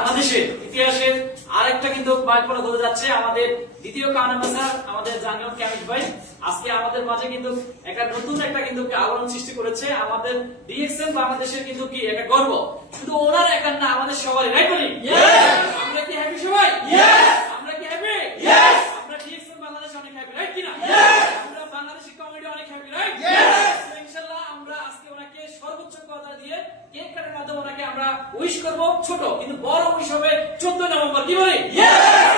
বাংলাদেশের ইতিহাসের আরেকটা কিন্তু মাইলফলক হতে যাচ্ছে। আমাদের দ্বিতীয় কাউন্ট অ্যাম্বাসাডর আমাদের জামিউল কামিল ভাই আজকে আমাদের মাঝে কিন্তু একটা নতুন একটা কিন্তু আলোড়ন সৃষ্টি করেছে। আমাদের ডিএক্সএন বাংলাদেশের কিন্তু কি একটা গর্ব, শুধু ওনার একার না, আমাদের সবারই, রাইট বলি? আমরা কি হ্যাপি সবাই? আমরা কি হ্যাপি? আমরা ডিএক্সএন বাংলাদেশ অনেক হ্যাপি, রাইট কিনা? আমরা বাংলাদেশি কমিউনিটি অনেক হ্যাপি, রাইট? ইনশাআল্লাহ আমরা আজকে ওনাকে সর্বোচ্চ কথা দিয়ে কেক কাটার মাধ্যমে ওনাকে আমরা উইশ করব। ছোট কিন্তু বড় উইশ হবে 14 নভেম্বর, কি বলি?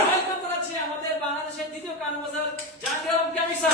ওয়েলকাম করাচ্ছি আমাদের বাংলাদেশের দ্বিতীয় count ambassador Jamiul Kamil sir.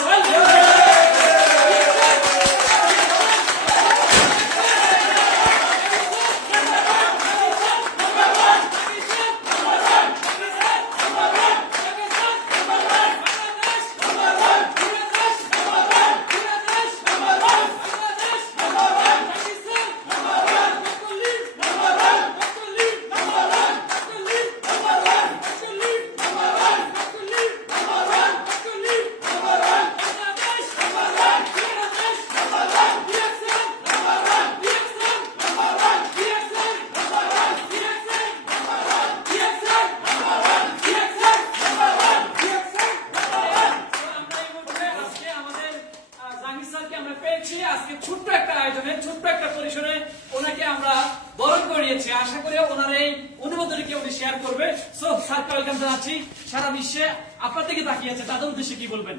আজকে ছোট্ট একটা আয়োজনে, ছোট্ট একটা পরিসরে ওনাকে আমরা বরণ করিয়েছি। আশা করি ওনার এই অনুমোদনকে উনি শেয়ার করবে। সো স্যারকে ওয়েলকাম জানাচ্ছি। সারা বিশ্বে আপনার দিকে তাকিয়ে আছে, তাদের উদ্দেশ্যে কি বলবেন?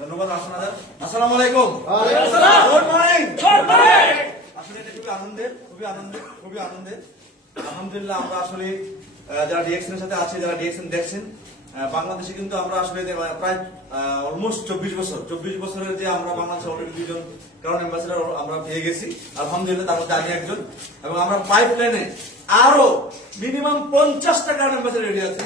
ধন্যবাদ। আসসালামু আলাইকুম। Good morning. আসলে এটা খুবই আনন্দের। আলহামদুলিল্লাহ আমরা আসলে যারা ডিএক্সএন এর সাথে আছে, যারা ডিএক্সএন দেখছেন, বাংলাদেশে কিন্তু আমরা আসলে প্রায় অলমোস্ট 24 বছরের যে আমরা বাংলাদেশে অলরেডি 2 জন কাউন্ট অ্যাম্বাসেডর আমরা পেয়ে গেছি আলহামদুলিল্লাহ, তার মধ্যে আমি একজন। এবং আমরা পাইপলাইনে আরো মিনিমাম 50টা কাউন্ট অ্যাম্বাসেডর রেডি আছে।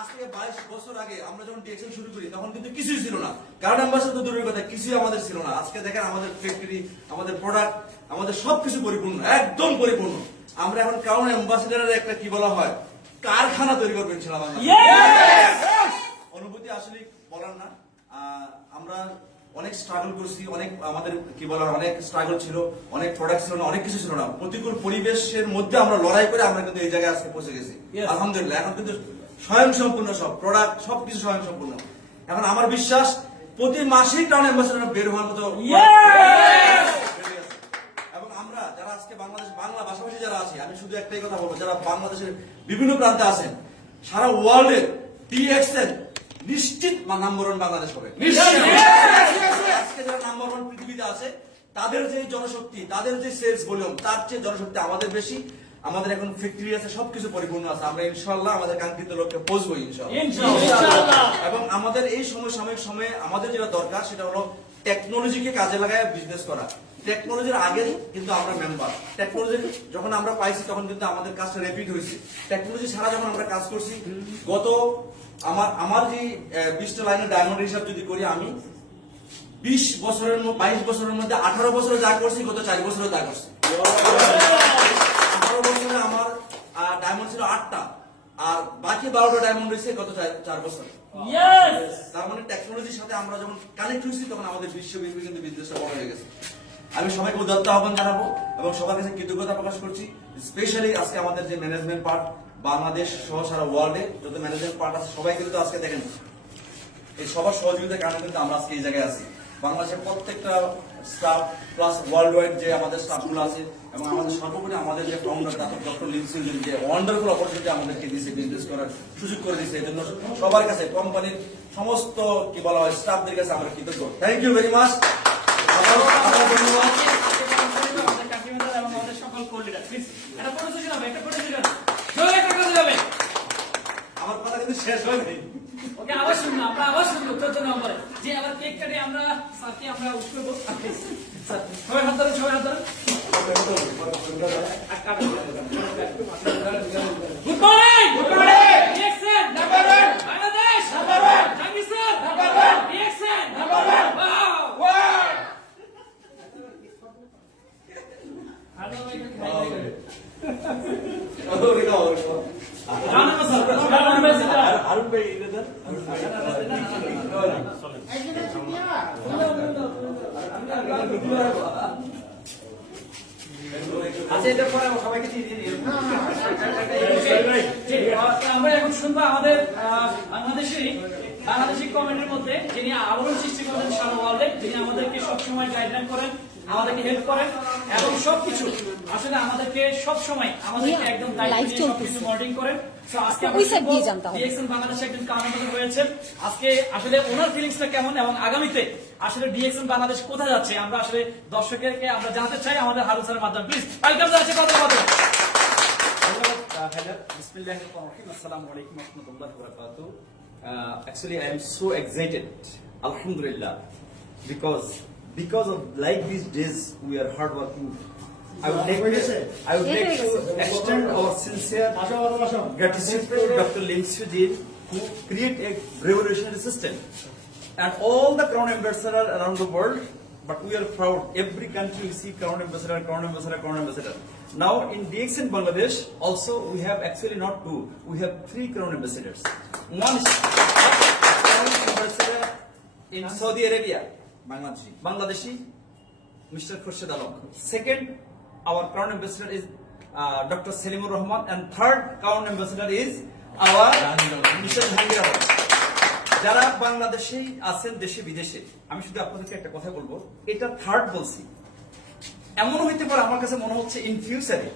আজকে 22 বছর আগে আমরা যখন ডিএক্সএন শুরু করি তখন কিন্তু কিছুই ছিল না, কাউন্ট অ্যাম্বাসেডর তো দূরের কথা, কিছুই আমাদের ছিল না। আজকে দেখেন আমাদের ফ্যাক্টরি, আমাদের প্রোডাক্ট, আমাদের সবকিছু পরিপূর্ণ, একদম পরিপূর্ণ। আমরা এখন কাউন্ট অ্যাম্বাসেডরের একটা কি বলা হয় কারখানা তৈরি করবেন ইনশাআল্লাহ। অনুভূতি আসলে বলার না। আমরা অনেক স্ট্রাগল করছি, অনেক আমাদের কি বলা হয় অনেক স্ট্রাগল ছিল, অনেক প্রোডাক্ট ছিল না, অনেক কিছু ছিল না। প্রতিকূল পরিবেশের মধ্যে আমরা লড়াই করে আমরা কিন্তু এই জায়গায় আজকে পৌঁছে গেছি আলহামদুলিল্লাহ। এখন কিন্তু স্বয়ংসম্পূর্ণ, সব প্রোডাক্ট সবকিছু স্বয়ংসম্পূর্ণ। এখন আমার বিশ্বাস প্রতি মাসেই কাউন্ট অ্যাম্বাসেডর বের হওয়ার মতো। এবং আমরা যারা আজকে বাংলা ভাষাভাষী যারা আছে, আমি শুধু একটাই কথা বলবো, যারা বাংলাদেশের বিভিন্ন প্রান্তে আছেন, সারা ওয়ার্ল্ডে ডিএক্সএন নিশ্চিত নাম্বার 1 বাংলাদেশ হবে। আজকে যারা নাম্বার 1 পৃথিবীতে আছে, তাদের যে জনশক্তি, তাদের যে সেলস ভলিউম, তার চেয়ে জনশক্তি আমাদের বেশি। আমাদের এখন ফ্যাক্টরি আছে, সবকিছু পরিপূর্ণ আছে। আমরা ইনশাআল্লাহ আমাদের কাঙ্ক্ষিত লক্ষ্যে পৌঁছবো ইনশাআল্লাহ। এবং আমাদের এই সাময়িক সময়ে আমাদের যেটা দরকার সেটা হলো টেকনোলজিকে কাজে লাগায় বিজনেস করা। টেকনোলজির আগে কিন্তু আমরা মেম্বার, টেকনোলজি যখন আমরা পাইছি তখন কিন্তু আমাদের কাজটা র্যাপিড হয়েছে। টেকনোলজি ছাড়া যখন আমরা কাজ করছি, গত আমার যে 20টা লাইনের ডায়মন্ড হিসাব যদি করি, আমি 22 বছরের মধ্যে 18 বছরে যা করছি, গত 4 বছরে যা করছি। 18 বছরে আমার ডায়মন্ড ছিল 8টা, আর বাকি 12টা ডায়মন্ড হয়েছে গত 4 বছরে। তার মানে টেকনোলজির সাথে আমরা যখন কানেক্ট হয়েছি তখন আমাদের বিশ্বব্যাপী কিন্তু বিজনেসটা বড় হয়ে গেছে। আমি সবাইকে উদাত্ত আহ্বান জানাবো এবং সবার কাছে কৃতজ্ঞতা প্রকাশ করছি। স্পেশালি আজকে আমাদের যে ম্যানেজমেন্ট পার্ট, বাংলাদেশ সহ সারা ওয়ার্ল্ডে যত ম্যানেজমেন্ট পার্ট আছে, সবাই কিন্তু আজকে দেখেন এই সবার সহযোগিতার কারণে কিন্তু আমরা আজকে এই জায়গায় আছি। বাংলাদেশের প্রত্যেকটা স্টাফ প্লাস ওয়ার্ল্ড ওয়াইড যে আমাদের স্টাফগুলো আছে, এবং আমাদের সর্বোপরি আমাদের যে ফাউন্ডার ডক্টর লিনসিল যে ওয়ান্ডারফুল অপরচুনিটি আমাদেরকে দিয়েছে, বিজনেস করার সুযোগ করে দিয়েছে, এই জন্য সবার কাছে, কোম্পানির সমস্ত কি বলা হয় স্টাফদের কাছে আমরা কৃতজ্ঞ। Thank you very much. আমার কথা কিন্তু শেষ হয়নি। ওকে, আবার শুনুন, আমরা আবার শুনবো 14 নম্বরে যে আবার কেক কাটে আমরা স্যারকে আমরা উইশ করব। স্যার সবাই হাত ধরুন, সবাই হাত ধরুন। Good morning. DXN number 1 Bangladesh, number 1 Jangi sir, number 1 DXN, number 1 wow. Hello ভাই, হারুন ভাই আচ্ছা এটার পরে সবাইকে দিয়ে দিই। আমরা এখন শুনবো আমাদের বাংলাদেশি কমেন্টের মধ্যে যিনি আলোড়ন সৃষ্টি করেন সারা ওয়ার্ল্ডে, যিনি আমাদেরকে সবসময় গাইডলাইন করেন, আমাদেরকে হেল্প করেন এবং সবকিছু আসলে আমাদেরকে সবসময় আমাদেরকে একদম দায়িত্ব নিয়ে সবকিছু মনিটরিং করেন। So, আজকে আমরা ডিএক্সএন বাংলাদেশে একজন কাউন্টার হয়েছে। আজকে আসলে ওনার ফিলিংসটা কেমন এবং আগামীতে আসলে ডিএক্সএন বাংলাদেশ কোথায় যাচ্ছে আমরা আসলে দর্শকদেরকে আমরা জানাতে চাই আমাদের হারুন স্যারের মাধ্যমে। প্লিজ ওয়েলকাম জানাচ্ছি কথা বলতে। Actually, I am so excited, Alhamdulillah, because of like these days we are hardworking. I would like to extend our sincere gratitude to Dr. Lim Sujit, who create a revolutionary system, and all the crown ambassadors around the world. But we are proud. Every country we see crown ambassador, crown ambassador, crown ambassador. Now in DXN Bangladesh, also we have actually not two. We have 3 crown ambassadors. One is crown ambassador in Saudi Arabia, Bangladeshi, Mr. Khurshid Alam. Second, our crown ambassador is Dr. Salimur Rahman, and third crown ambassador is our Mr. Jahangir Alam. যারা বাংলাদেশে আছেন দেশে বিদেশে, আমি শুধু আপনাদেরকে একটা কথা বলবো, এটা থার্ড বলছি। এমন হইতে পারে আমার কাছে মনে হচ্ছে ইন ফিউচারে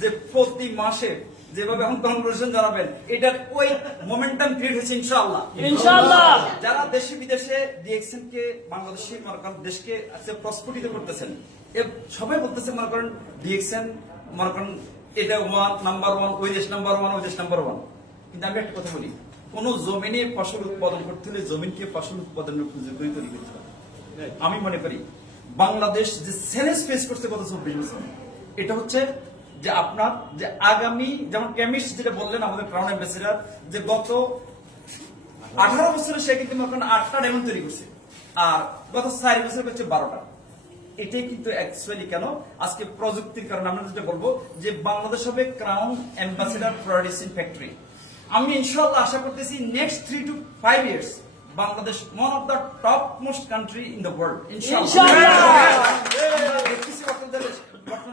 যে প্রতি মাসে যেভাবে এখন কনগ্রেশন জানাবেন, এটার ওই মোমেন্টাম ক্রিয়েট হচ্ছে ইনশাআল্লাহ। যারা দেশে বিদেশে ডিএক্সএন কে বাংলাদেশে মনে করেন দেশকে প্রস্ফুটিত করতেছেন, সবাই বলতেছে মনে করেন ডিএক্সএন মনে করেন এটা নাম্বার 1, ওই দেশ নাম্বার 1, ওই দেশ নাম্বার 1। কিন্তু আমি একটা কথা বলি, কোন জমিনে ফসল উৎপাদন করতে হলে জমিনকে ফসল উৎপাদনের উপযোগী তৈরি করতে হবে। আমি মনে করি বাংলাদেশ যে চ্যালেঞ্জ ফেস করছে গত 24 বছর, এটা হচ্ছে যে আপনার যে আগামী, যেমন কেমিস্ট যেটা বললেন আমাদের ক্রাউন অ্যাম্বাসেডর, যে গত 18 বছরে সে কিন্তু 8টা ডায়মন্ড তৈরি করছে, আর গত 4 বছর করছে 12টা। এটাই কিন্তু অ্যাকচুয়ালি কেন আজকে প্রযুক্তির কারণে আমরা যেটা বলবো যে বাংলাদেশ হবে ক্রাউন অ্যাম্বাসেডর প্রোডাকশন ফ্যাক্টরি। আমি ইনশাআল্লাহ আশা করতেছি next 3 to 5 years Bangladesh one of the top most country in the world ইনশাআল্লাহ।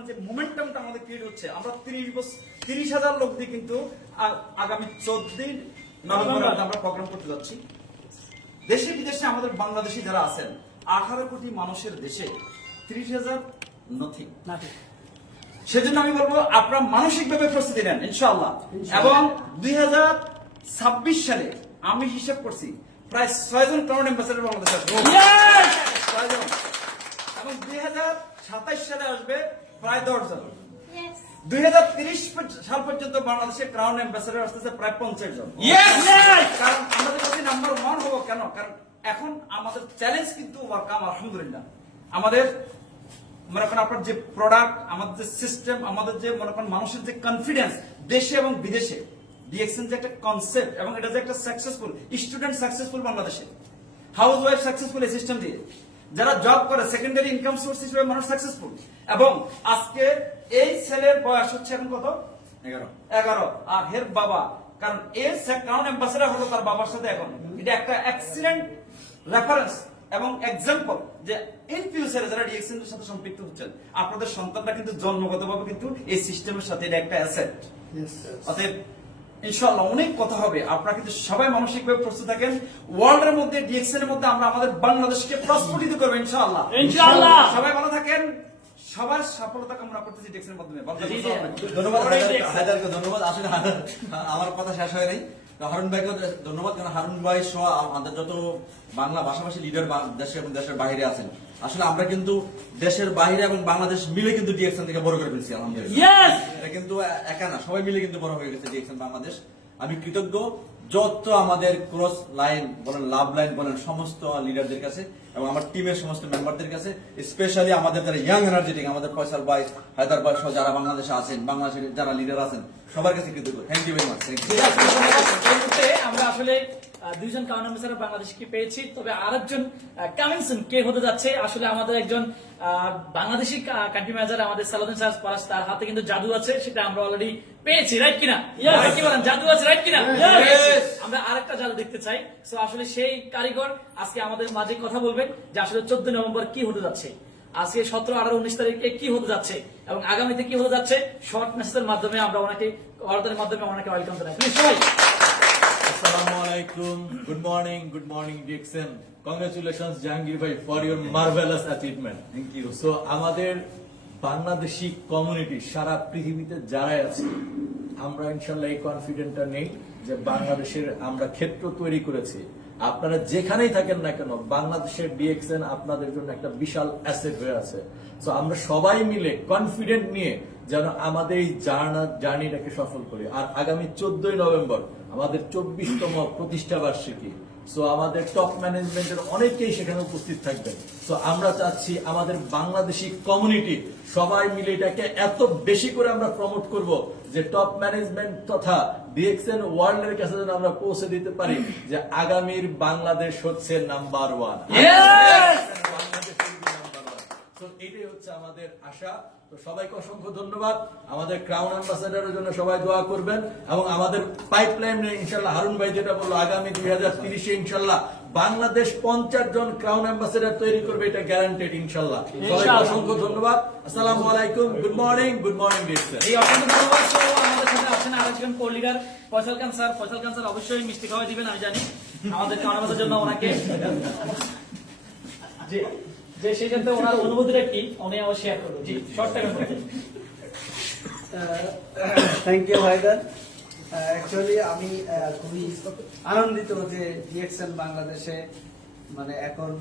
যে মোমেন্টামটা আমাদের ক্রিয়েট হচ্ছে, আমরা 30,000 লোক দিয়ে কিন্তু আগামী 14 নভেম্বর আমরা প্রোগ্রাম করতে যাচ্ছি। দেশে বিদেশে আমাদের বাংলাদেশি যারা আছেন, 18 কোটি মানুষের দেশে 30,000 নথিং। সেজন্য আমি বলবো আপনারা মানসিকভাবে প্রস্তুতি নেন ইনশাআল্লাহ। এবং 2026 সালে আমি হিসাব করছি প্রায় 6 জন ক্রাউন অ্যাম্বাসেডর বাংলাদেশে আসবে, 6 জন। এবং 2027 সালে আসবে প্রায় 10 জন। 2030 সাল পর্যন্ত বাংলাদেশে ক্রাউন অ্যাম্বাসেডর আসতেছে প্রায় 50 জন। কারণ আমাদের কাছে নাম্বার 1 হবো কেন? কারণ এখন আমাদের চ্যালেঞ্জ কিন্তু ওয়ার্কাম আলহামদুলিল্লাহ। আমাদের মনে করেন আপনার যে প্রোডাক্ট, আমাদের যে সিস্টেম, আমাদের যে মনে করেন মানুষের যে কনফিডেন্স দেশে এবং বিদেশে, ডিএক্সএন যে একটা কনসেপ্ট এবং এটা যে একটা সাকসেসফুল স্টুডেন্ট, সাকসেসফুল বাংলাদেশে, হাউস ওয়াইফ সাকসেসফুল, এই সিস্টেম দিয়ে যারা জব করে সেকেন্ডারি ইনকাম সোর্স হিসেবে মানুষ সাকসেসফুল। এবং আজকে এই ছেলের বয়স হচ্ছে এখন কত? 11। আর হের বাবা, কারণ এর ক্রাউন অ্যাম্বাসেডর হলো তার বাবার সাথে এখন। এটা একটা এক্সিলেন্ট রেফারেন্স এবং এক্সাম্পল যে ইন ফিউচারে যারা ডিএক্সএন এর সাথে সম্পৃক্ত হচ্ছেন, আপনাদের সন্তানরা কিন্তু জন্মগতভাবে কিন্তু এই সিস্টেমের সাথে এটা একটা অ্যাসেট। অতএব ইনশাআল্লাহ অনেক কথা হবে। আপনারা কিন্তু সবাই মানসিকভাবে প্রস্তুত থাকেন। ওয়ার্ল্ডের মধ্যে ডিএক্সএন এর মধ্যে আমরা আমাদের বাংলাদেশকে প্রস্ফুটিত করব ইনশাআল্লাহ। সবাই ভালো থাকেন, সবার সফলতা কামনা করতেছি ডিএক্সএন এর মাধ্যমে। ধন্যবাদ হায়দারকে, ধন্যবাদ। আসলে আমার কথা শেষ হয় নাই, হারুন ভাইকে ধন্যবাদ। কারণ হারুন ভাই সহ আমাদের যত বাংলা ভাষাভাষী লিডার দেশে এবং দেশের বাইরে আছেন, আসলে আমরা কিন্তু দেশের বাইরে এবং বাংলাদেশ মিলে কিন্তু ডিএক্সএন থেকে বড় করে ফেলছি আলহামদুলিল্লাহ। এটা কিন্তু একা না, সবাই মিলে কিন্তু বড় হয়ে গেছে ডিএক্সএন বাংলাদেশ। আমি কৃতজ্ঞ যত আমাদের ক্রস লাইন বলেন, লাভ লাইন বলেন, সমস্ত লিডারদের কাছে এবং আমার টিমের সমস্ত মেম্বারদের কাছে, স্পেশালি আমাদের যারা ইয়াং এনার্জেটিক, আমাদের ফয়সাল ভাই, হায়দার ভাই সহ যারা বাংলাদেশে আছেন, বাংলাদেশের যারা লিডার আছেন, সবার কাছে কৃতজ্ঞ। Thank you very much. আমরা আসলে 2 জন ক্রাউন অ্যাম্বাসেডর বাংলাদেশকে পেয়েছি, তবে আরেকজন কামিং সুন কে হতে যাচ্ছে আসলে আমাদের একজন বাংলাদেশি কান্ট্রি ম্যানেজার, আমাদের সালাউদ্দিন স্যার পরাশ, তার হাতে কিন্তু জাদু আছে, সেটা আমরা অলরেডি পেয়েছি, রাইট কিনা? কি বলেন, জাদু আছে রাইট কিনা? আমরা আরেকটা জাদু দেখতে চাই। সো আসলে সেই কারিগর আজকে আমাদের মাঝে কথা বলবেন যে আসলে 14 নভেম্বর কি হতে যাচ্ছে। আজকে 17, 18, 19 তারিখে কি হতে যাচ্ছে এবং আগামীতে কি হতে যাচ্ছে শর্ট মেসেজের মাধ্যমে আমরা ওনাকে অর্ডারের মাধ্যমে ওনাকে ওয়েলকাম জানাই। প্লিজ সবাই Assalamualaikum. Good morning, Dixon. Congratulations, Jahangir bhai, for your marvelous achievement. Thank you. So, আমাদের বাংলাদেশি কমিউনিটি সারা পৃথিবীতে যারাই আছে, আমরা ইনশাল্লাহ এই কনফিডেন্টটা নেই যে বাংলাদেশের আমরা ক্ষেত্র তৈরি করেছি। আপনারা যেখানেই থাকেন না কেন, বাংলাদেশের ডিএক্সএন আপনাদের জন্য একটা বিশাল অ্যাসেট হয়ে আছে। তো আমরা সবাই মিলে কনফিডেন্ট নিয়ে যেন আমাদের এই জার্নিটাকে সফল করি। আর আগামী 14ই নভেম্বর আমাদের 24তম প্রতিষ্ঠা বার্ষিকী। সো আমাদের টপ ম্যানেজমেন্টের অনেকেই সেখানে উপস্থিত থাকবেন। সো আমরা চাচ্ছি আমাদের বাংলাদেশি কমিউনিটি সবাই মিলে এটাকে এত বেশি করে আমরা প্রমোট করব যে টপ ম্যানেজমেন্ট তথা ডিএক্সএন ওয়ার্ল্ডের কাছে যেন আমরা পৌঁছে দিতে পারি যে আগামীর বাংলাদেশ হচ্ছে নাম্বার 1। এটাই হচ্ছে আমাদের আশা। তো সবাইকে অসংখ্য ধন্যবাদ। আমাদের ক্রাউন অ্যাম্বাসেডারের জন্য সবাই দোয়া করবেন এবং আমাদের পাইপলাইন ইনশাল্লাহ হারুন ভাই যেটা বললো আগামী 2030-এ ইনশাল্লাহ বাংলাদেশ 50 জন ক্রাউন অ্যাম্বাসেডার তৈরি করবে, এটা গ্যারান্টেড ইনশাল্লাহ। সবাইকে অসংখ্য ধন্যবাদ। আসসালামু আলাইকুম। Good morning deer. এই অসংখ্য ধন্যবাদ। তো আমাদের সাথে আছেন আরেকজন কোলিডার ফয়সাল খান স্যার। ফয়সাল খান স্যার অবশ্যই মিষ্টি খাওয়াই দিবেন, আমি জানি আমাদের কারণের জন্য ওনাকে যে সেই সাথে ওনার অনুভূতিটা কি উনি আমার শেয়ার করবো। জি শর্ট টাইম। থ্যাংক ইউ ভাইদার। অ্যাকচুয়ালি আমি খুবই আনন্দিত যে ডিএক্সএন বাংলাদেশে মানে এখন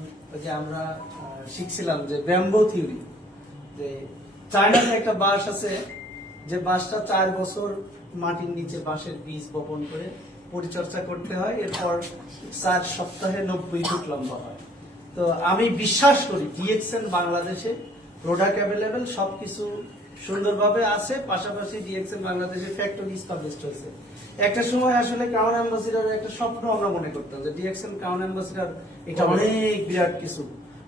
যে আমরা শিখছিলাম যে ব্যাম্বো থিওরি, যে চায়নাতে একটা বাঁশ আছে যে বাঁশটা 4 বছর মাটির নিচে বাঁশের বীজ বপন করে পরিচর্যা করতে হয়, এরপর 4 সপ্তাহে 90 ফুট লম্বা হয়। তো আমি বিশ্বাস করি ডিএক্সএন বাংলাদেশে প্রোডাক্ট অ্যাভেলেবেল, সবকিছু সুন্দরভাবে আছে, পাশাপাশি ডিএক্সএন বাংলাদেশে ফ্যাক্টরি এস্টাবলিশড হয়েছে। একটা সময় আসলে ক্রাউন অ্যাম্বাসিডার একটা স্বপ্ন আমরা মনে করতাম যে ডিএক্সএন ক্রাউন অ্যাম্বাসিডার এটা অনেক বিরাট কিছু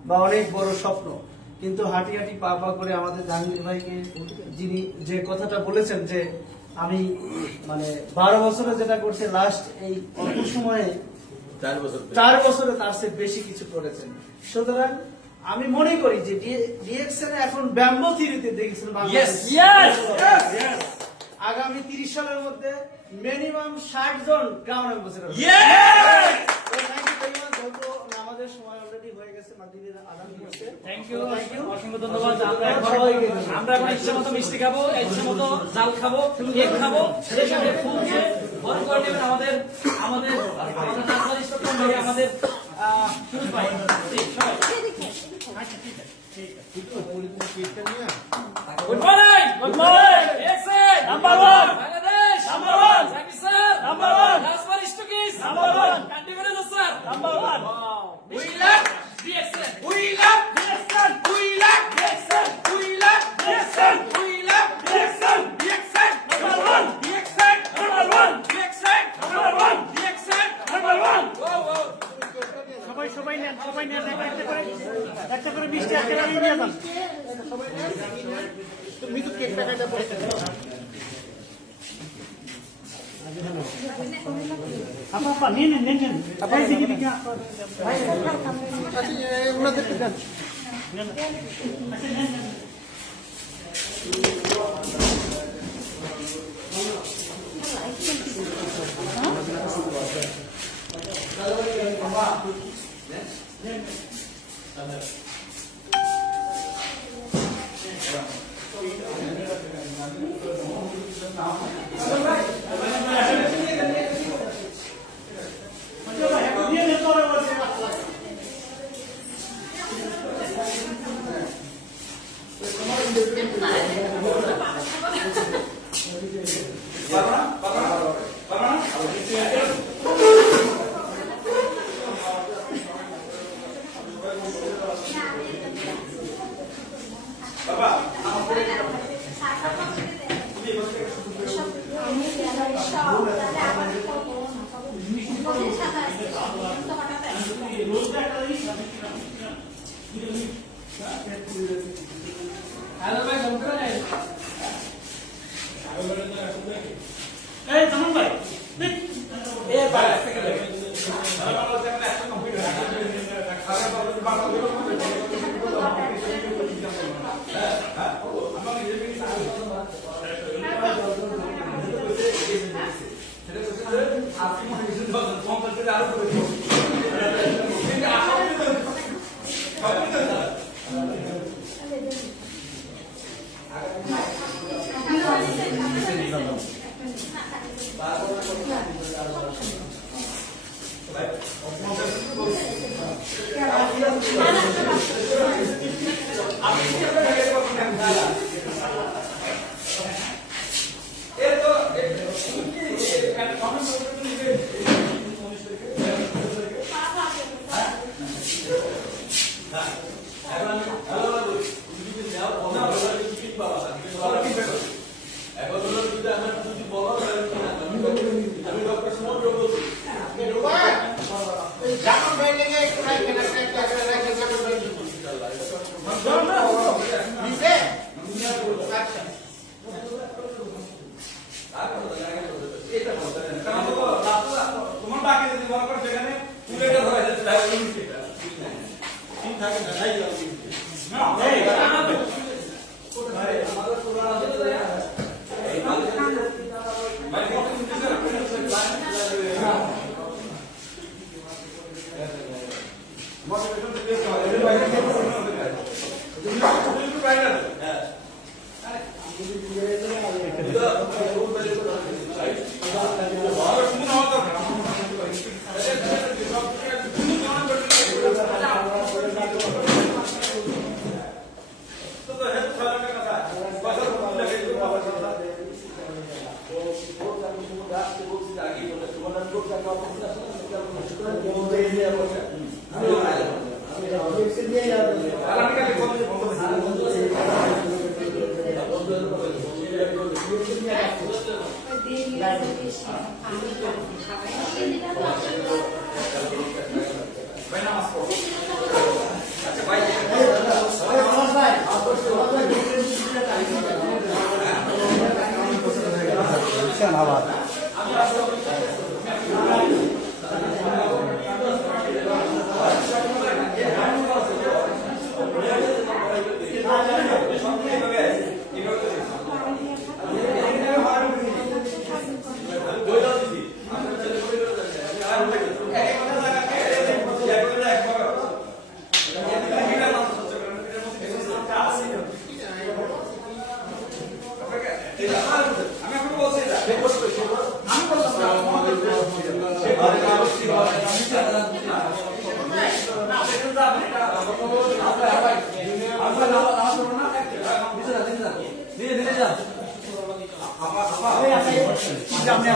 বা অনেক বড় স্বপ্ন, কিন্তু হাঁটি হাঁটি পা পা করে আমাদের জাহাঙ্গীর ভাইকে যিনি যে কথাটা বলেছেন যে আমি মানে 12 বছরে যেটা করছে লাস্ট এই অল্প সময়ে 4 বছরে তার চেয়ে বেশি কিছু করেছেন। সুতরাং আমি মনে করি যে ডিএক্সএন এখন ব্যাম্বো থিওরিতে দেখেছেন আগামী 30 সালের মধ্যে মিনিমাম 60 জন ক্রাউন অ্যাম্বাসেডর। আমাদের সময় অলরেডি হয়ে গেছে, মাগরিবের আযান হচ্ছে। থ্যাংক ইউ, অসংখ্য ধন্যবাদ। আমরা এখন ইচ্ছে মতো মিষ্টি খাবো, ইচ্ছে মতো জাল খাবো, কেক খাবো, সেই সাথে ফুল দিয়ে বরণ করে নেবেন আমাদের আমাদের সুরজ ভাই। Good morning DXN number 1 Bangladesh number 1 Zakir sir number 1 Rajbari stockist number 1 country manager sir number 1। We love DXN, we love DXN, we love DXN, we love DXN, we love DXN, DXN number 1, DXN number 1, DXN number 1, DXN number 1। সবাই নেন একটা করে মিষ্টি একটা করে নিয়ে যান। তুমি তো কেকটা কাটা বলতে আপা নেন আপা এদিকে দিকে ভাই ওনাদেরকে দেন। হ্যালো ভাই, কেমন আছেন? এই জামান ভাই এই ভাই তোমার বাকি যদি মনে করো সেখানে পুরোটা ধরে যাচ্ছে ঠিক থাকে না তাই আপনি